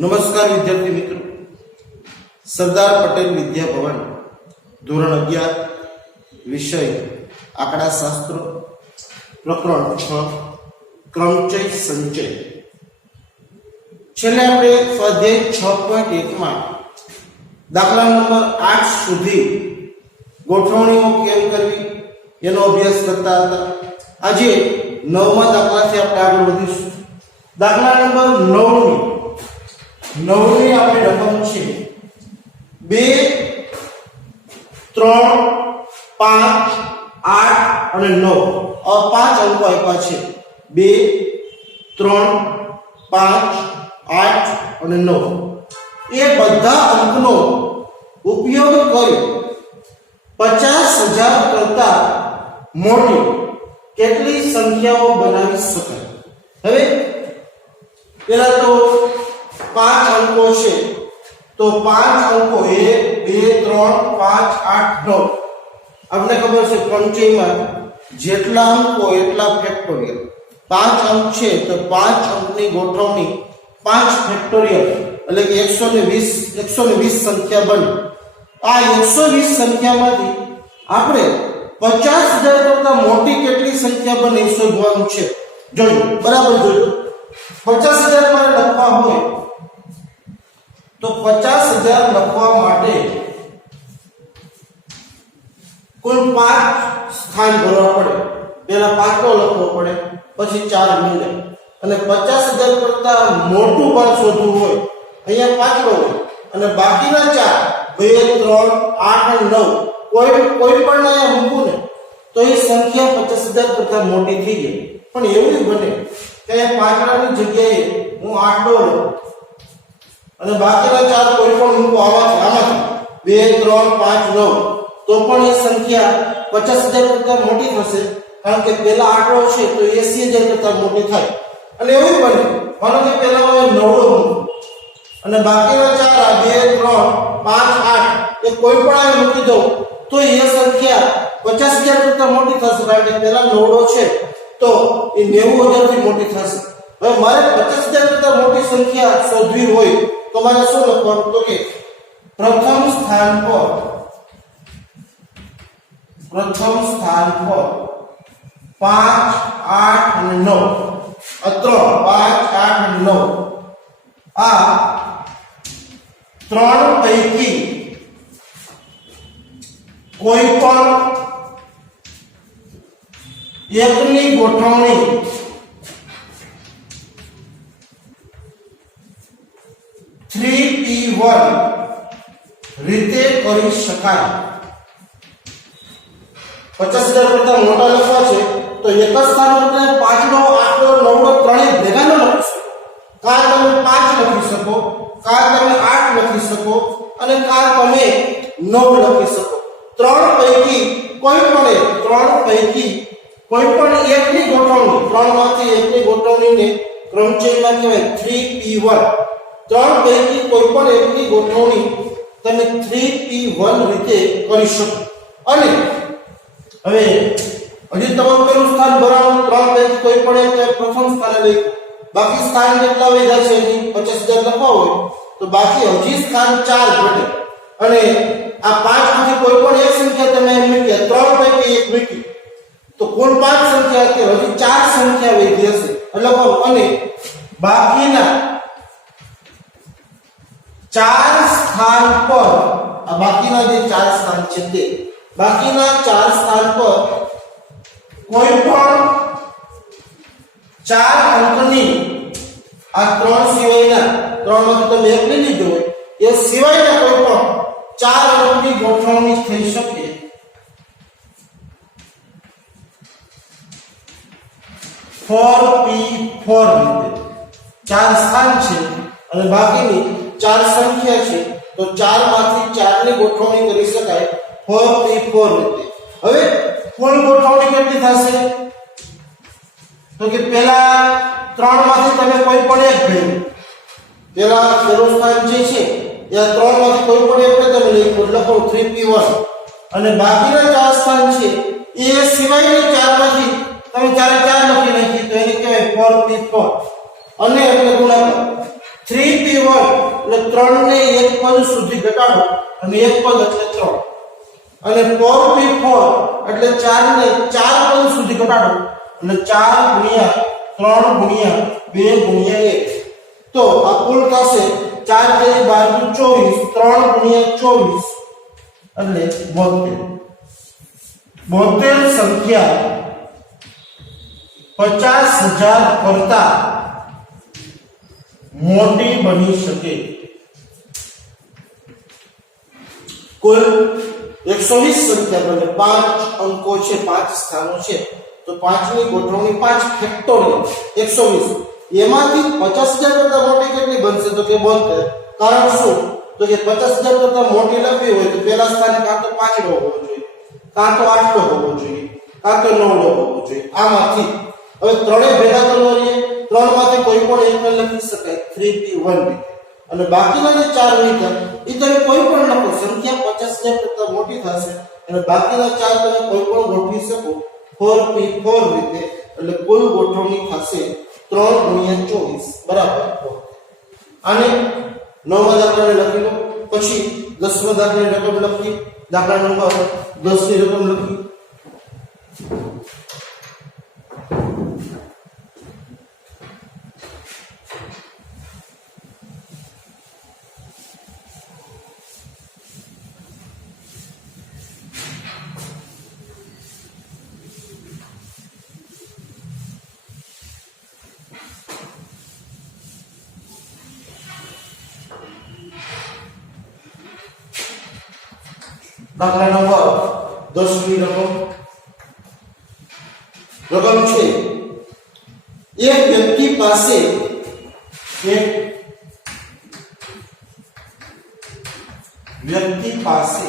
નમસ્કાર વિદ્યાર્થી મિત્રો, સરદાર પટેલ વિદ્યા ભવન ધોરણ 11 વિષય આંકડાશાસ્ત્ર પ્રકરણ 6 ક્રમચય સંચય. છેલ્લે આપણે સ્વાધ્યાય 6.1 માં દાખલા નંબર 8 સુધી ગોઠવણીઓ કેમ કરવી એનો અભ્યાસ કરતા હતા. આજે 9મા દાખલાથી આપણે આગળ વધીશું. દાખલા નંબર 9ની આપણે રકમ છે 2, 3, 5, 8 અને 9. આ 5 અંકો આપ્યા છે. 2, 3, 5, 8 અને 9. એ બધા અંકનો ઉપયોગ કરી 50,000 કરતા મોટી કેટલી સંખ્યાઓ બનાવી શકાય. હવે પેલા તો 5 અંકો છે, તો 5 અંકો 1, 2, 3, 5, 8, 9. આપણે ખબર છે ક્રમચયમાં જેટલા અંકો એટલા ફેક્ટોરિયલ. 5 અંક છે તો 5 અંકની ગોઠવણી 5 ફેક્ટોરિયલ એટલે કે 120 સંખ્યા બને. આ 120 સંખ્યામાંથી આપણે 50,000 કરતા મોટી કેટલી સંખ્યા બને એ શોધવાનું છે. જોજો, બરાબર જોજો. 50,000 મારે લખવા હોય તો 50,000 લખવા માટે કુલ 5 સ્થાન ભરવા પડે. પહેલા 5 નો લખવો પડે, પછી 4 મિલે. અને 50,000 કરતા મોટું પણ શોધવું હોય, અહીંયા 5 હોય અને બાકીના 4, 2, 3, 8 અને 9 કોઈ પણ અહીંયા મૂકું ને તો એ સંખ્યા 50,000 કરતા મોટી થઈ જાય. પણ એવું બને કે 5 ની જગ્યાએ હું 8 નો લઉં અને બાકીના 4 કોઈ પણ મૂકો આમાંથી 2, 3, 5, 9 તો પણ એ સંખ્યા 50,000 કરતા મોટી થશે. કારણ કે પેલા આંકડો છે તો 80,000 કરતા મોટી થાય. અને એવું બને માનો કે પેલા હું 9 મૂકું અને બાકીના 4 2, 3, 5, 8 એ કોઈ પણ આ મૂકી દઉં તો એ સંખ્યા 50,000 કરતા મોટી થશે. કારણ કે પેલા 9 છે તો એ 90,000 થી મોટી થશે. હવે મારે 50,000 કરતા મોટી સંખ્યા શોધવી હોય તો મારે શું લખવાનું? તો કે પ્રથમ સ્થાન પર 5, 8 અને 9 આ 3, 8 અને 9 આ 3 પૈકી કોઈ પણ એકની ગોઠવણી 3p1 રીતે કરી શકાય. 50,000 કરતા મોટા લખવા છે તો એક જ સ્થાન પર 5 નો 8 નો 9 નો ત્રણેય ભેગા ન લખી શકો. કાં તમે 5 લખી શકો, કાં તમે 8 લખી શકો અને કાં તમે 9 લખી શકો. 3 પૈકી કોઈ પણ એકની ગોઠવણી, 3 માંથી એકની ગોઠવણીને ક્રમચયમાં કહેવાય 3p1. 3 પૈકી કોઈ પણ એકની ગોઠવણી તમે 3p1 રીતે કરી શકો. અને હવે હજી તમારું પેલું સ્થાન ભરવાનું. 3 પૈકી કોઈ પણ એક પ્રથમ સ્થાને લઈ, બાકી સ્થાન કેટલા વધ્યા છે? હજી 50,000 લખવા હોય તો બાકી હજી સ્થાન 4 ઘટે. અને આ 5 માંથી કોઈ પણ એક સંખ્યા તમે મૂકી, 3 પૈકી એક મૂકી તો કુલ 5 સંખ્યા કે હજી 4 સંખ્યા વધી હશે. એટલે અને બાકીના 4 સ્થાન પર આ બાકીના જે 4 સ્થાન છે તે બાકીના 4 સ્થાન પર કોઈ પણ 4 અંકની આ 3 સિવાયના 3 માંથી તમે એક લઈ લીધો હોય એ સિવાયના કોઈ પણ 4 અંકની ગોઠવણી થઈ શકે. 4p4 રીતે 4 સ્થાન છે અને બાકીની 4 સંખ્યા છે તો 4 માંથી 4 ની ગોઠવણી કરી શકાય 4p4 રીતે. હવે કુલ ગોઠવણી કેટલી થશે? તો કે પેલા 3 માંથી તમે કોઈ પણ એક ભેગું, પેલા પેલું સ્થાન જે છે એ 3 માંથી કોઈ પણ એકને તમે લખો 3p1 અને બાકીના 4 સ્થાન છે એ સિવાયની 4 માંથી તમે 4 લખી નાખી તો એને કહેવાય 4p4 અને એટલે ગુણાકાર 3p1 એટલે 3 ને એક પદ સુધી ઘટાડો અને એક પદ એટલે 3 અને 4p4 એટલે 4 ને 4 પદ સુધી ઘટાડો એટલે 4 ગુણ્યા 3 ગુણ્યા 2 ગુણ્યા 1 તો આ કુલ થશે 4 તેરી 12 24 3 ગુણ્યા 24 એટલે 72 72 સંખ્યા 50,000 કરતા મોટી બની શકે કુલ 120 સંખ્યા બને 5 અંકો છે 5 સ્થાનો છે તો 5 ની ગોઠવણી 5 ફેક્ટોરિયલ 120 એમાંથી 50,000 કરતા મોટી કેટલી બનશે તો કે 72 કારણ શું તો કે 50,000 કરતા મોટી લખવી હોય તો પહેલા સ્થાને કાં તો 5 નો હોવો જોઈએ કાં તો 8 નો હોવો જોઈએ કાં તો 9 નો હોવો જોઈએ આમાંથી હવે ત્રણે ભેગા કરવા રહીએ ત્રણ માંથી કોઈ પણ એકને લખી શકાય 3p1 અને બાકીના જે ચાર વિકલ્પ એ તમે કોઈ પણ લખો સંખ્યા 50,000 કરતા મોટી થશે અને બાકીના ચાર તમે કોઈ પણ ગોઠવી શકો 4p4 રીતે એટલે કુલ ગોઠવણી થશે 3 ગુણ્યા 24 બરાબર આને 9મા દાખલાને લખી લો પછી 10મા દાખલાની રકમ લખી દાખલા નંબર 10 ની રકમ લખી દાખલા નંબર 10 ની રકમ છે એક વ્યક્તિ પાસે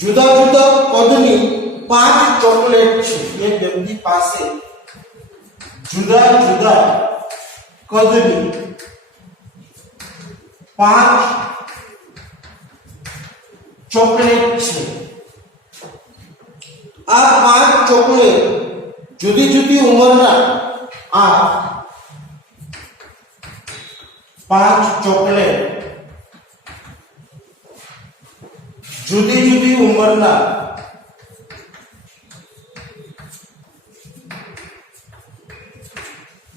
જુદા જુદા કદની 5 ચોકલેટ છે એક વ્યક્તિ પાસે જુદા જુદા કદની 5 ચોકલેટ છે આ 5 ચોકલેટ જુદી જુદી ઉંમરના આ 5 ચોકલેટ જુદી જુદી ઉંમરના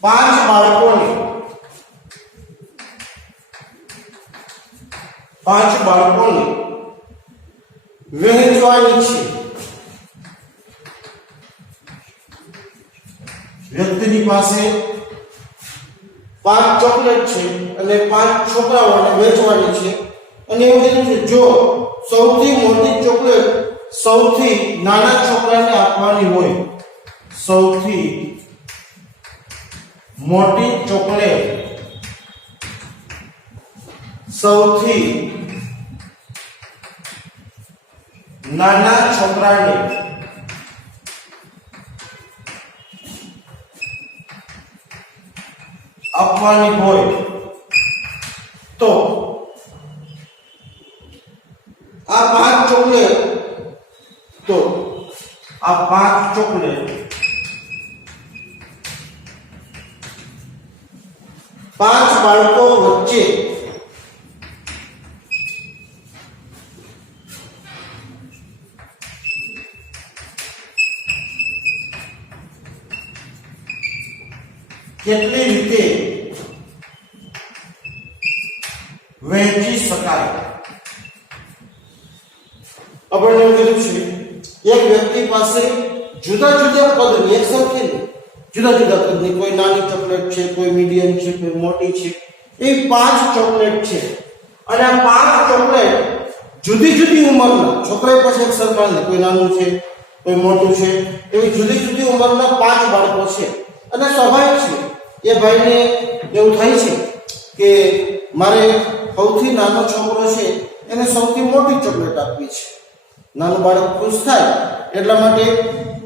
5 બાળકોને 5 બાળકોને વહેંચવાની છે વ્યક્તિની પાસે 5 ચોકલેટ છે અને 5 છોકરાઓને વહેંચવાની છે અને એવું કીધું છે જો સૌથી મોટી ચોકલેટ સૌથી નાના છોકરાને આપવાની હોય સૌથી મોટી ચોકલેટ સૌથી નાના છોકરાને આપવાની હોય તો આ 5 ચોકલેટ 5 બાળકો વચ્ચે કેટલી રીતે વહેંચી શકાય આપણને એવું કીધું છે એક વ્યક્તિ પાસે જુદા જુદા કદની એક સરખી જુદા જુદા કદની કોઈ નાની ચોકલેટ છે કોઈ મીડિયમ છે કોઈ મોટી છે એ 5 ચોકલેટ છે અને આ 5 ચોકલેટ જુદી જુદી ઉંમરના છોકરા પાસે એક સરખા નથી કોઈ નાનું છે કોઈ મોટું છે એવી જુદી જુદી ઉંમરના 5 બાળકો છે અને સ્વાભાવિક છે એ ભાઈને એવું થાય છે કે મારે સૌથી નાનો છોકરો છે એને સૌથી મોટી ચોકલેટ આપવી છે નાનું બાળક ખુશ થાય એટલા માટે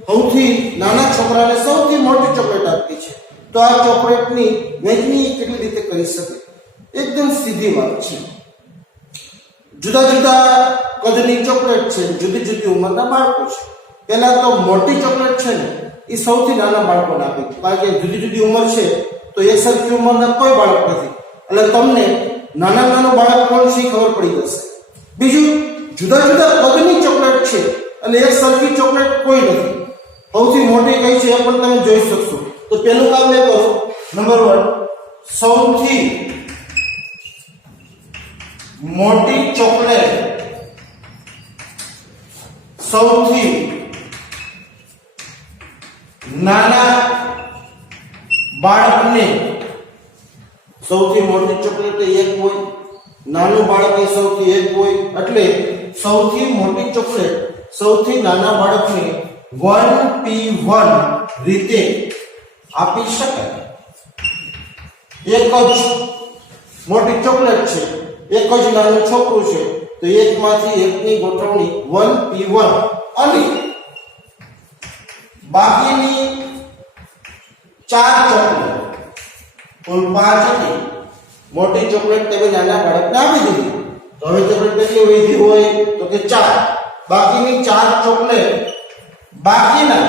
સૌથી નાના છોકરાને સૌથી મોટી ચોકલેટ આપવી છે તો આ ચોકલેટની વહેંચણી કેટલી રીતે કરી શકે એકદમ સીધી વાત છે જુદા જુદા કદની ચોકલેટ છે જુદી જુદી ઉંમરના બાળકો છે પહેલા તો મોટી ચોકલેટ છે ને એ સૌથી નાના બાળકોને આપી કારણ કે જુદી જુદી ઉંમર છે તો એક સરખી ઉંમરના કોઈ બાળક નથી, એટલે તમને નાનું બાળક કોણ છે ખબર પડી જશે. બીજું, જુદા જુદા કદની ચોકલેટ છે અને એક સરખી ચોકલેટ કોઈ નથી. સૌથી મોટી કઈ છે એ પણ તમે જોઈ શકશો. તો પહેલું કામ એ કરો, નંબર 1, સૌથી મોટી ચોકલેટ સૌથી નાના બાળકને, સૌથી મોટી ચોકલેટ એક હોય, નાનું બાળક એ સૌથી એક હોય, એટલે સૌથી મોટી ચોકલેટ સૌથી નાના બાળકને 1p1 રીતે આપી શકાય. એક જ મોટી ચોકલેટ છે, એક જ નાનું છોકરું છે, તો એકમાંથી એકની ગોઠવણી 1p1 અને બાકીની 4 ચોકલેટ, કુલ 5 હતી, મોટી ચોકલેટ તમે નાના બાળકને આપી દીધી. તો હવે ચોકલેટ કેટલી વધી હોય તો કે 4. બાકીની 4 ચોકલેટ બાકીના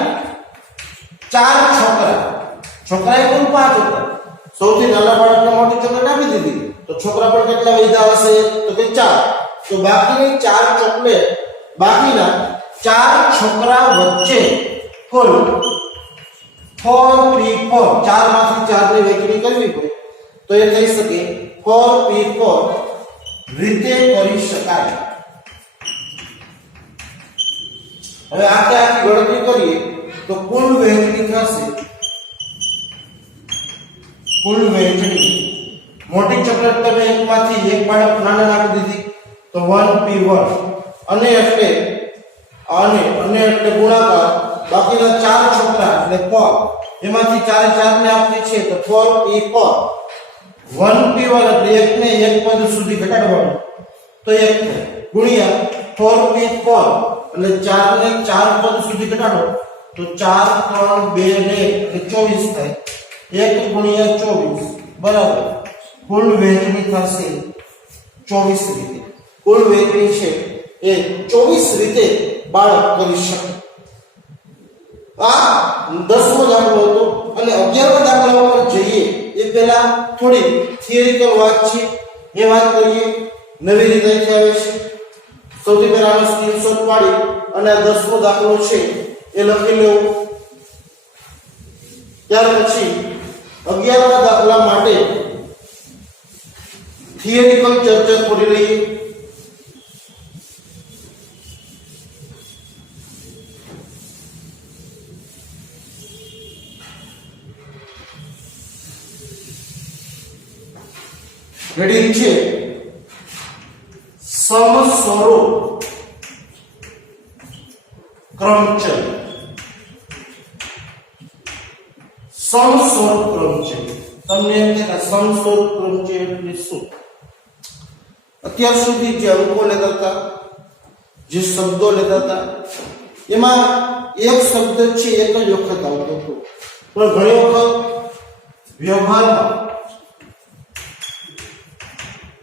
4 છોકરાએ કુલ 5 હતા. સૌથી નાના બાળકને મોટી ચોકલેટ આપી દીધી, તો છોકરા પર કેટલા વધ્યા હશે તો કે 4. તો બાકીની 4 ચોકલેટ બાકીના 4 છોકરા વચ્ચે કુલ 4p4, 4 માંથી 4 ની વહેંચણી કરવી પડે તો એ થઈ શકે 4p4 રીતે કરી શકાય. હવે આખી ગણતરી કરીએ તો કુલ વહેંચણી થશે, કુલ વહેંચણી મોટી ચોકલેટ તમે એકમાંથી એક બાળક નાના આપી દીધી તો 1p1 અને એટલે ગુણાકાર બાકીના 4 છોકરા એટલે 4, એમાંથી 4 4 ને આપી છે તો 4p4, 1p1 એટલે એકને એક પદ સુધી ઘટાડવાનું તો 1 થાય, ગુણ્યા 4p4 એટલે 4 ને 4 પદ સુધી ઘટાડો તો 4 3 2 ને 24 થાય, 1 ગુણ્યા 24 બરાબર કુલ વહેંચણી થશે 24 રીતે. કુલ વહેંચણી છે એ 24 રીતે બાળક કરી શકે. આ 10મો દાખલો હતો અને 11મા દાખલા ઉપર જઈએ એ પહેલા થોડી થિયરિકલ વાત છે, એ વાત કરીએ. નવી રીતે આવે છે. સૌથી પહેલા આનો સ્ક્રીનશોટ પાડી અને આ 10મો દાખલો છે એ લખી લેવો. ત્યાર પછી 11મા દાખલા માટે થિયરિકલ ચર્ચા કરી લઈએ. હેડિંગ છે સમસ્વરૂપ ક્રમચય. સમસ્વરૂપ ક્રમચય તમને એમ કે સમસ્વરૂપ ક્રમચય એટલે શું? અત્યાર સુધી જે અંકો લેતા હતા, જે શબ્દો લેતા હતા, એમાં એક શબ્દ છે એક જ વખત આવતો હતો, પણ ઘણી વખત વ્યવહારમાં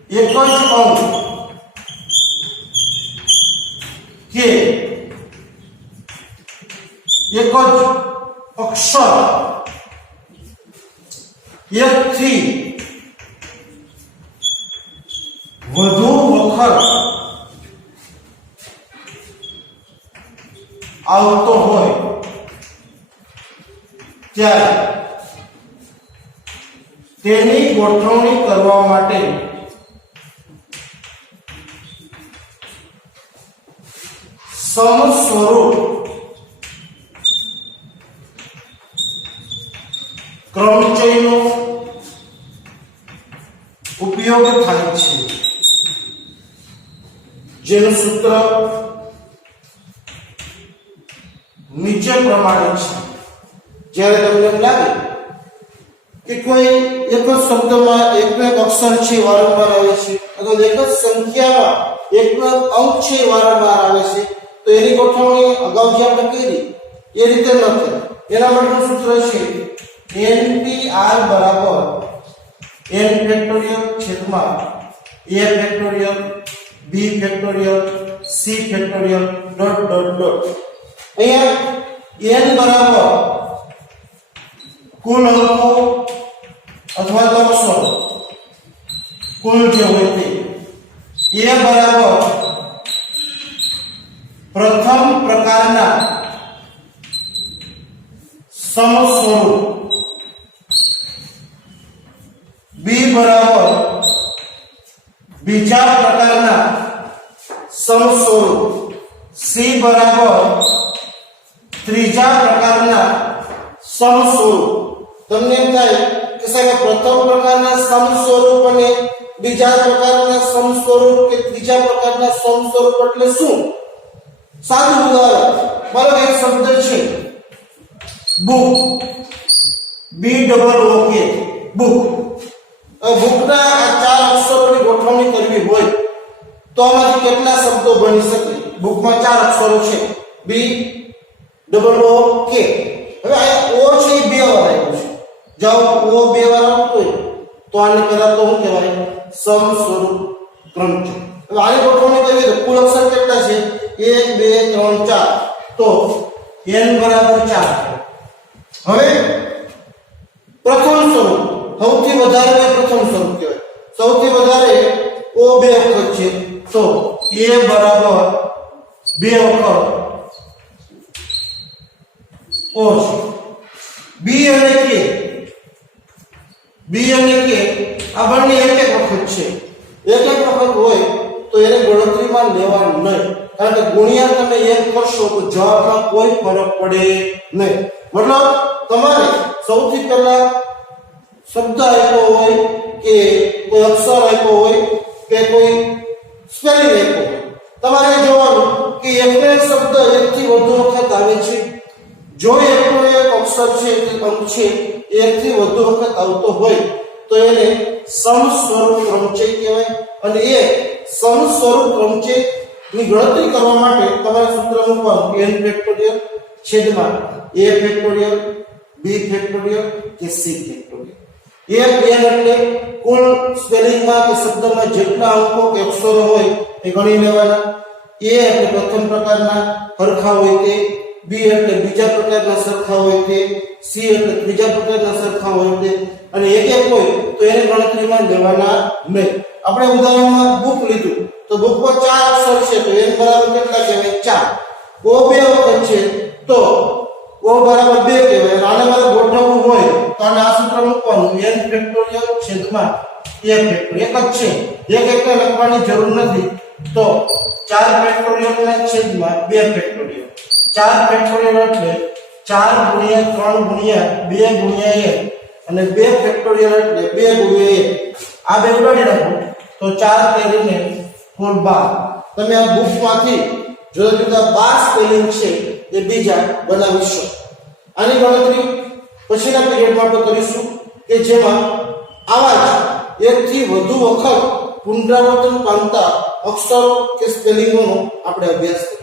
એક જ અંક કે એક જ અક્ષર એકથી વધુ વખત આવતો હોય ત્યારે તેની ગોઠવણી કરવા માટે સમસ્વરૂપ ક્રમચયનો ઉપયોગ થાય છે, જેનું સૂત્ર નીચે પ્રમાણે છે. જ્યારે તમને એમ લાગે કે કોઈ એક જ શબ્દમાં એક અક્ષર છે વારંવાર આવે છે અથવા એક જ સંખ્યામાં એક અંક છે વારંવાર આવે છે તો એની ગોઠવણી અગાઉ જે આપણે કરી એ રીતે ન થાય. એના માટેનું સૂત્ર છે NPR બરાબર n ફેક્ટોરિયલ છેદમાં a factorial b factorial c factorial dot dot dot. અહીંયા n બરાબર કુલ અંકો અથવા તો અક્ષરો કુલ જે હોય તે એ બરાબર પ્રથમ પ્રકારના સમસ્વરૂપ, બી બરાબર બીજા પ્રકારના સમસ્વરૂપ, સી બરાબર ત્રીજા પ્રકારના સમસ્વરૂપ. તમને એમ થાય કે સાહેબ પ્રથમ પ્રકારના સમસ્વરૂપ અને બીજા પ્રકારના સમસ્વરૂપ કે ત્રીજા પ્રકારના સમસ્વરૂપ એટલે શું? સાદું ઉદાહરણ, મારો એક શબ્દ છે બુક, બી ડબલ ઓ કે બુક. બુકના આ ચાર અક્ષરોની ગોઠવણી કરવી હોય તો આમાંથી કેટલા શબ્દો બની શકે? બુકમાં ચાર અક્ષરો છે, બી ડબલ ઓ કે. હવે આ ઓ છે એ બે વાર આવ્યું છે. જો ઓ બે વાર આવતો હોય તો આને પહેલા તો શું કહેવાય? સમસ્વરૂપ ક્રમ છે. હવે આની ગોઠવણી કરીએ તો કુલ અક્ષર કેટલા છે? 1 2 3 4. તો n બરાબર 4. હવે પ્રથમ સ્વરૂપ સૌથી વધારે પ્રથમ સ્વરૂપ કહેવાય. સૌથી વધારે ઓ બે વખત છે તો a બરાબર બે વખત ઓ છે. બી અને કે, બી અને કે આ બંને એક એક વખત છે. એક એક વખત હોય તો એને ગણતરીમાં લેવાનું નહીં, કારણ કે ગુણ્યા તમે એક કરશો તો જવાબમાં કોઈ ફરક પડે નહીં. મતલબ તમારે સૌથી પહેલા શબ્દ આપ્યો હોય કે કોઈ અક્ષર આપ્યો હોય કે કોઈ સ્પેલિંગ આપ્યો હોય, તમારે જોવાનું કે એકનો એક શબ્દ એકથી વધુ વખત આવે છે. જો એકનો એક અક્ષર છે કે અંક છે એકથી વધુ વખત આવતો હોય તો એને સમસ્વરૂપ ક્રમચય કહેવાય. અને એ સમસ્વરૂપ ક્રમચય ની ગણતરી કરવા માટે તમારે સૂત્ર મૂકવાનું n ફેક્ટોરિયલ છેદમાં a ફેક્ટોરિયલ b ફેક્ટોરિયલ કે c ફેક્ટોરિયલ. n એટલે કુલ સ્પેલિંગમાં કે શબ્દમાં જેટલા અંકો કે અક્ષરો હોય એ ગણી લેવાના. a એટલે પ્રથમ પ્રકારના સરખા હોય તે, b એટલે બીજા પ્રકારના સરખા હોય તે, c એટલે ત્રીજા પ્રકારના સરખા હોય તે, અને એક એક હોય તો એને ગણતરીમાં લેવાના નહીં. આપણે ઉદાહરણમાં બુક લીધું તો બુકમાં ચાર અક્ષર છે તો n બરાબર કેટલા કહેવાય? 4. ઓ બે વખત છે તો ઓ બરાબર 2 કહેવાય. આને મારે ગોઠવવું હોય તો આને આ સૂત્ર મૂકવાનું n ફેક્ટોરિયલ છેદમાં a ફેક્ટોરિયલ. એક જ છે, એક એક લખવાની જરૂર નથી. તો 4 ફેક્ટોરિયલ ના છેદમાં 2 ફેક્ટોરિયલ. 4 ફેક્ટોરિયલ એટલે 4 ગુણ્યા 3 ગુણ્યા 2 ગુણ્યા 1 અને 2 ફેક્ટોરિયલ એટલે 2 ગુણ્યા 1. આ બે ઉડાડી નાખો તો 4 કરીને કુલ 12. તમે આ બુકમાંથી જો જુદા 12 સ્પેલિંગ છે એ બીજા બનાવીશો. આની ગણતરી પછીના પીરિયડમાં આપણે કરીશું કે જેમાં આવા જ એકથી વધુ વખત પુનરાવર્તન પામતા અક્ષરો કે સ્પેલિંગોનો આપણે અભ્યાસ કરીશું.